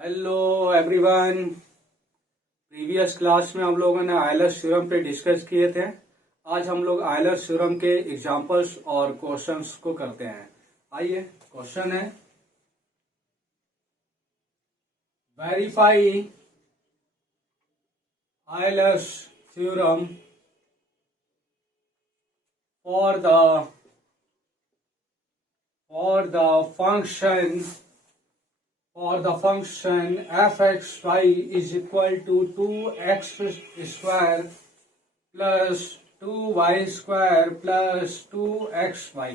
Hello everyone. Previous class में हम लोगों ने आयलर्स थ्योरम पे डिस्कस किए थे। आज हम लोग आयलर्स थ्योरम के एग्जांपल्स और क्वेश्चंस को करते हैं। आइए, क्वेश्चन है verify Euler's theorem for the function f(x,y) is equal to 2x square plus 2y square plus 2xy।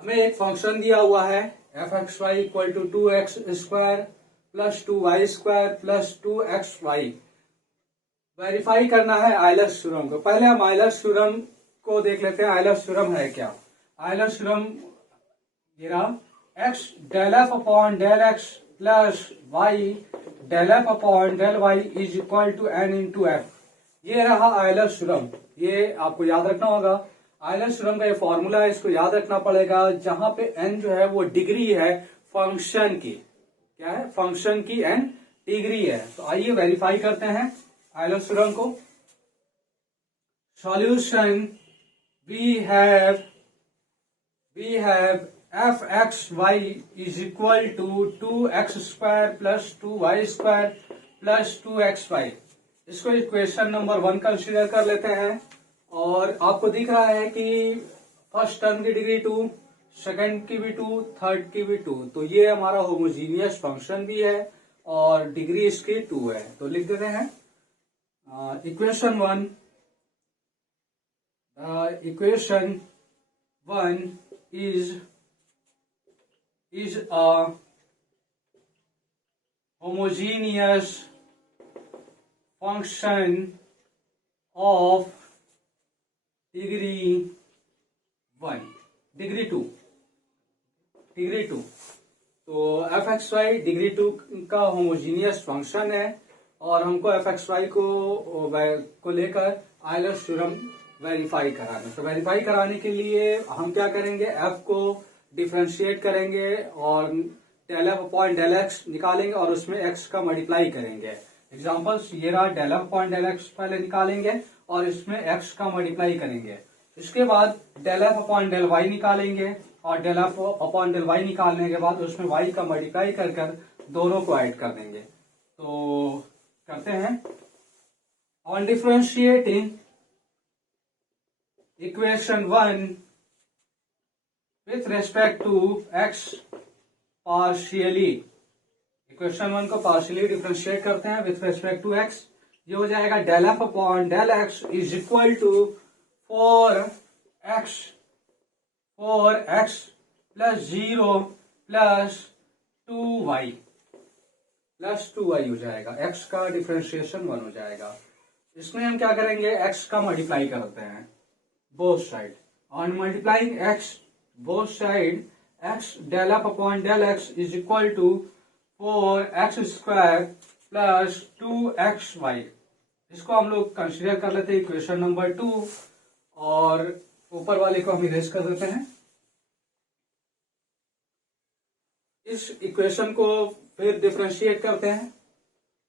हमें एक फंक्शन दिया हुआ है f(x,y) equal to 2x square plus 2y square plus 2xy। Verify करना है आयलर्स थ्योरम को। पहले हम आयलर्स थ्योरम को देख लेते हैं। आयलर्स थ्योरम है क्या? आयलर्स थ्योरम ये रहा x del f upon del x plus y del f upon del y is equal to n into f. ये रहा आयलर्स थ्योरम। ये आपको याद रखना होगा। आयलर्स थ्योरम का ये फॉर्मूला है, इसको याद रखना पड़ेगा। जहां पे n जो है वो डिग्री है फंक्शन की। क्या है? फंक्शन की n डिग्री है। तो आइए वेरीफाई करते हैं आयलर्स थ्योरम को। Solution we have f(x,y) is equal to 2x square plus 2y square plus 2xy। इसको इक्वेशन नंबर 1 कंसीडर कर लेते हैं। और आपको दिख रहा है कि फर्स्ट टर्म की डिग्री 2, सेकंड की भी 2, थर्ड की भी 2। तो ये हमारा होमोजीनियस फंक्शन भी है और डिग्री इसकी 2 है। तो लिख देते हैं equation 1। Equation 1 is a homogeneous function of degree 1, degree 2। तो f(x,y) डिग्री 2 का होमोजीनियस फंक्शन है और हमको f(x,y) को लेकर आयलर्स थ्योरम वेरीफाई कराना। तो वेरीफाई कराने के लिए हम क्या करेंगे? f को डिफ्रेंशिएट करेंगे और del f upon del x निकालेंगे और उसमें x का मल्टीप्लाई करेंगे। एग्जांपल्स ये रहा, del f upon del x पहले निकालेंगे और इसमें x का मल्टीप्लाई करेंगे। इसके बाद del f upon del y निकालेंगे और del f upon del y निकालने के बाद उसमें y का मल्टीप्लाई कर दोनों को ऐड कर देंगे। तो करते हैं। On differentiating equation 1 with respect to x partially, equation 1 को पार्शियली डिफ्रेंशिएट करते हैं विथ रेस्पेक्ट टू x। ये हो जाएगा del f upon del x is equal to 4x plus 0 plus 2y हो जाएगा। x का डिफ्रेंशिएशन 1 हो जाएगा। इसमें हम क्या करेंगे? x का मल्टीप्लाई करते हैं both side. On multiplying x both side, x del f upon del x is equal to 4x square plus 2xy। इसको हम लोग कंसीडर कर लेते हैं इक्वेशन नंबर 2 और ऊपर वाले को हम इरेज कर देते हैं। इस इक्वेशन को फिर डिफरेंशिएट करते हैं।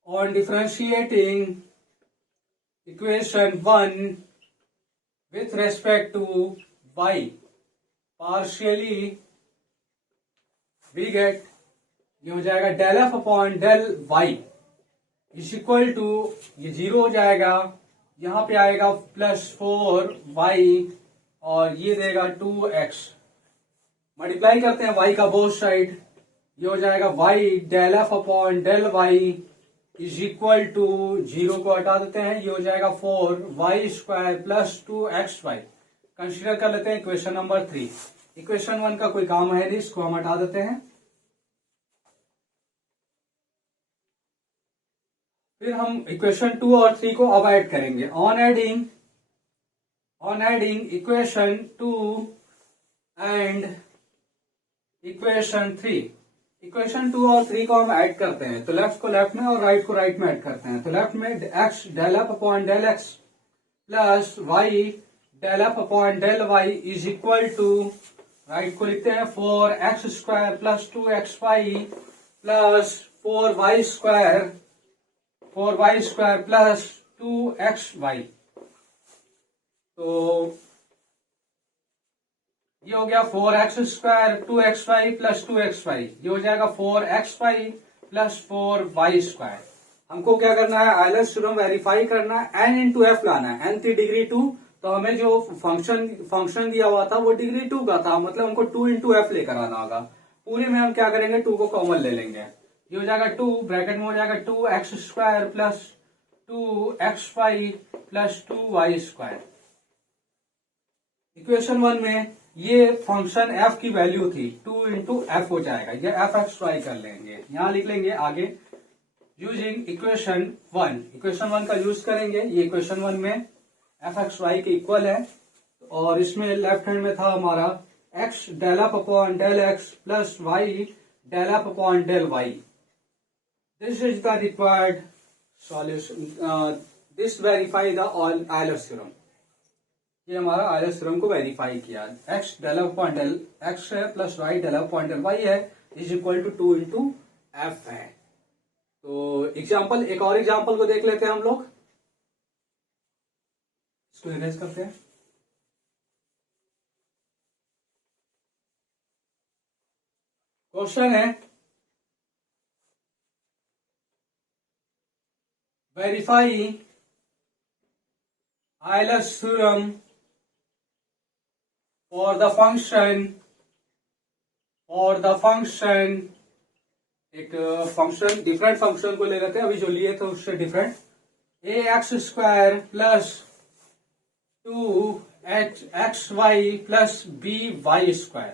On differentiating equation 1 with respect to y partially we get, ये हो जाएगा del f upon del y is equal to, ये 0 हो जाएगा, यहां पे आएगा प्लस 4y और ये देगा 2x। मल्टीप्लाई करते हैं y का बोथ साइड। ये हो जाएगा y del f upon del y is equal to, 0 को हटा देते हैं, ये हो जाएगा 4y square plus 2xy। Consider कर लेते हैं इक्वेशन नंबर 3। इक्वेशन 1 का कोई काम है नहीं, इसको हम हटा देते हैं। फिर हम इक्वेशन 2 और 3 को अब ऐड करेंगे। On adding equation 2 and equation 3, equation 2 और 3 को हम ऐड करते हैं। तो लेफ्ट को लेफ्ट में और राइट को राइट में ऐड करते हैं। तो लेफ्ट में x del f upon del x plus y del f upon del y is equal to, right को लिखते हैं 4x square plus 2xy plus 4y square plus 2xy। तो ये हो गया 4x² 2xy प्लस 2xy, ये हो जाएगा 4xy प्लस 4y²। हमको क्या करना है, आयलर्स थ्योरम वेरीफाई करना है, n इंटू एफ लाना है, n थी डिग्री 2, तो हमें जो फंक्शन दिया हुआ था वो डिग्री 2 का था, मतलब हमको 2 इंटू एफ लेकर आना होगा। पूरे में हम क्या करेंगे, 2 को कॉमन ले लेंगे, ये हो जाएगा 2, ब्रैकेट में हो जाएगा 2x² plus 2xy plus 2y²। Equation 1 में ये फंक्शन f की वैल्यू थी, 2 इंटू एफ हो जाएगा, ये f(x,y) कर लेंगे, यहां लिख लेंगे आगे यूजिंग इक्वेशन 1 का यूज करेंगे। ये इक्वेशन 1 में f(x,y) के इक्वल है, और इसमें लेफ्ट हैंड में था हमारा x del f upon del x plus y del f upon del y. This is the required solution, this verify the Euler's theorem. ये हमारा आयलर्स थ्योरम को वेरीफाई किया। x del f upon del x है plus y del f upon del y है is equal to 2 into f है। तो example, एक और एग्जाम्पल को देख लेते हैं हम लोग, इसको इरेज करते हैं। क्वेश्चन है verify Euler's theorem for the function एक फंक्शन, डिफरेंट फंक्शन को ले लेते हैं, अभी जो लिए थे उससे different, ax² plus 2xy plus by²।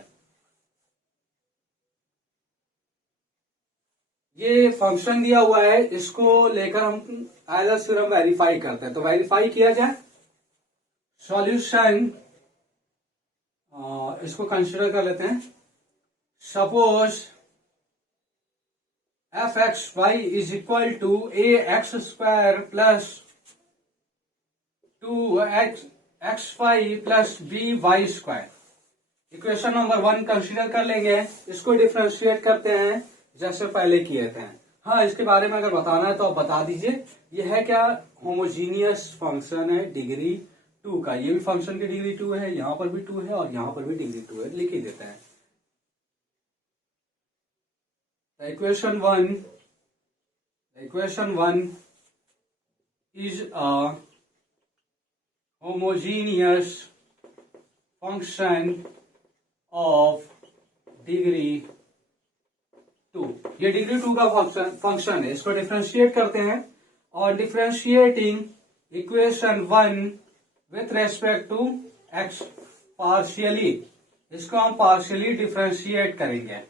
ये फंक्शन दिया हुआ है, इसको लेकर हम आयलर्स थ्योरम वेरीफाई करते हैं। तो वेरीफाई किया जाए, सॉल्यूशन इसको कंसीडर कर लेते हैं। Suppose f(x,y) is equal to ax² plus 2xy plus by²। Equation number 1 consider कर लेंगे, इसको डिफरेंशिएट करते हैं जैसे पहले किए थे। हाँ, इसके बारे में अगर बताना है तो आप बता दीजिए। यह है क्या, होमोजीनियस फंक्शन है डिग्री 2 का, ये भी फंक्शन की डिग्री 2 है, यहां पर भी 2 है और यहां पर भी डिग्री 2 है, लिख ही देते हैं। Equation 1 is a homogeneous function of degree 2। ये डिग्री 2 का फंक्शन है, इसको डिफरेंशिएट करते हैं, और differentiating equation 1 with respect to x partially, इसको हम पार्शियली डिफरेंशिएट करेंगे।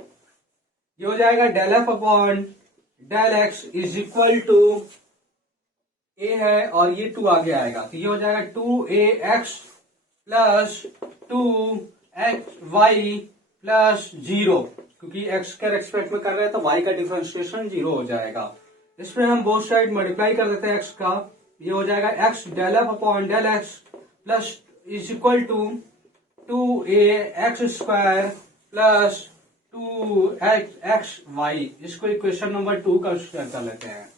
ये हो जाएगा del f upon del x is equal to a है और ये 2 आगे आएगा, तो ये हो जाएगा 2ax प्लस 2xy प्लस 0, क्योंकि x के रेस्पेक्ट में कर रहे हैं तो y का डिफरेंशिएशन 0 हो जाएगा। इसमें हम बोथ साइड मल्टीप्लाई कर देते हैं x का, ये हो जाएगा x del f upon del x plus is equal to 2ax² plus 2xy। इसको इक्वेशन नंबर 2 कंसीडर कर लेते हैं।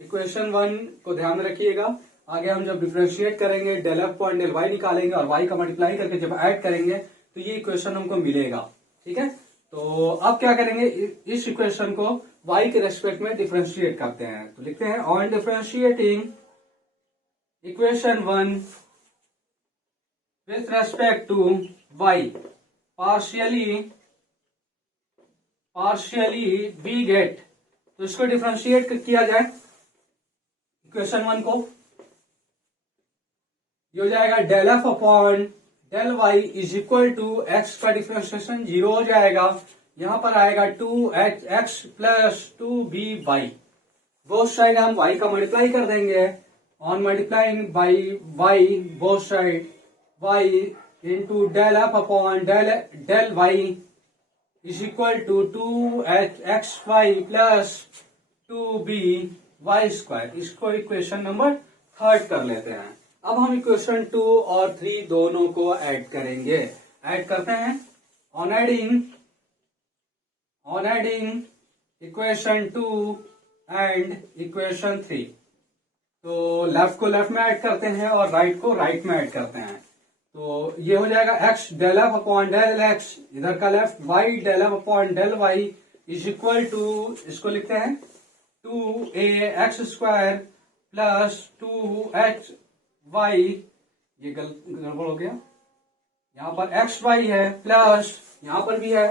इक्वेशन 1 को ध्यान में रखिएगा, आगे हम जब डिफरेंशिएट करेंगे del f point del y निकालेंगे और वाई का मल्टीप्लाई करके जब ऐड करेंगे तो ये इक्वेशन हमको मिलेगा। ठीक है, तो अब क्या करेंगे, इस इक्वेशन को वाई के रेस्पेक्ट में डिफरेंशिएट करते हैं। तो लिखते हैं on differentiating equation 1 with respect to y partially we get, तो इसको डिफरेंशिएट किया जाए इक्वेशन 1 को, ये हो जाएगा del f upon del y is equal to x का डिफरेंशिएशन 0 हो जाएगा, यहां पर आएगा 2x plus 2by। Both side हम y का मल्टीप्लाई कर देंगे, on multiplying by y both side y into del f upon del y is equal to 2xy plus 2by²। इसको इक्वेशन नंबर 3 कर लेते हैं। अब हम इक्वेशन 2 और 3 दोनों को ऐड करेंगे, ऐड करते हैं। On adding equation 2 and equation 3। तो लेफ्ट को लेफ्ट में ऐड करते हैं और राइट को राइट में ऐड करते हैं। तो ये हो जाएगा x del f upon del x, इधर का left y del f upon del y is equal to, इसको लिखते हैं 2ax² प्लस 2hy, ये गड़बड़ हो गया, यहाँ पर xy है प्लस यहाँ पर भी है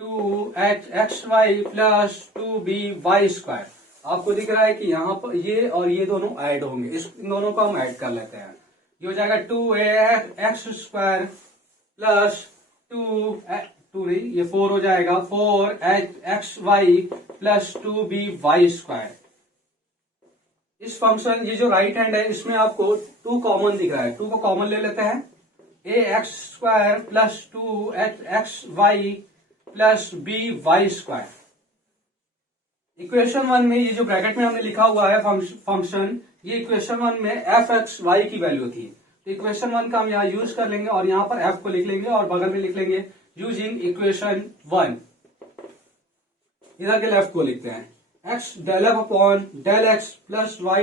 2xy प्लस 2by²। आपको दिख रहा है कि यहाँ पर ये और ये दोनों ऐड होंगे, इन दोनों को हम ऐड कर लेते हैं। ये हो जाएगा 2ax² प्लस 2 ये 4 हो जाएगा 4xy प्लस 2by²। इस फंक्शन, ये जो राइट हैंड है इसमें आपको 2 कॉमन दिख रहा है, 2 को कॉमन ले लेते हैं, ax² plus 2xy plus by²। Equation 1 में ये जो ब्रैकेट में हमने लिखा हुआ है फंक्शन, ये इक्वेशन 1 में fxy की वैल्यू थी। तो इक्वेशन 1 का हम यहाँ यूज कर लेंगे और यहाँ पर f को लिख लेंगे और बगल में लिख लेंगे यूजिंग इक्वेशन 1। इधर के लेफ्ट को लिखते हैं x del f upon del x plus y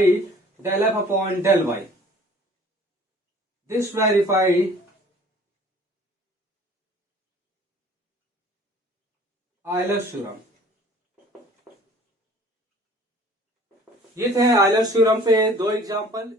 del f upon del y। This verify Euler's theorem. ये थे आयलर्स थ्योरम पे 2 एग्जाम्पल।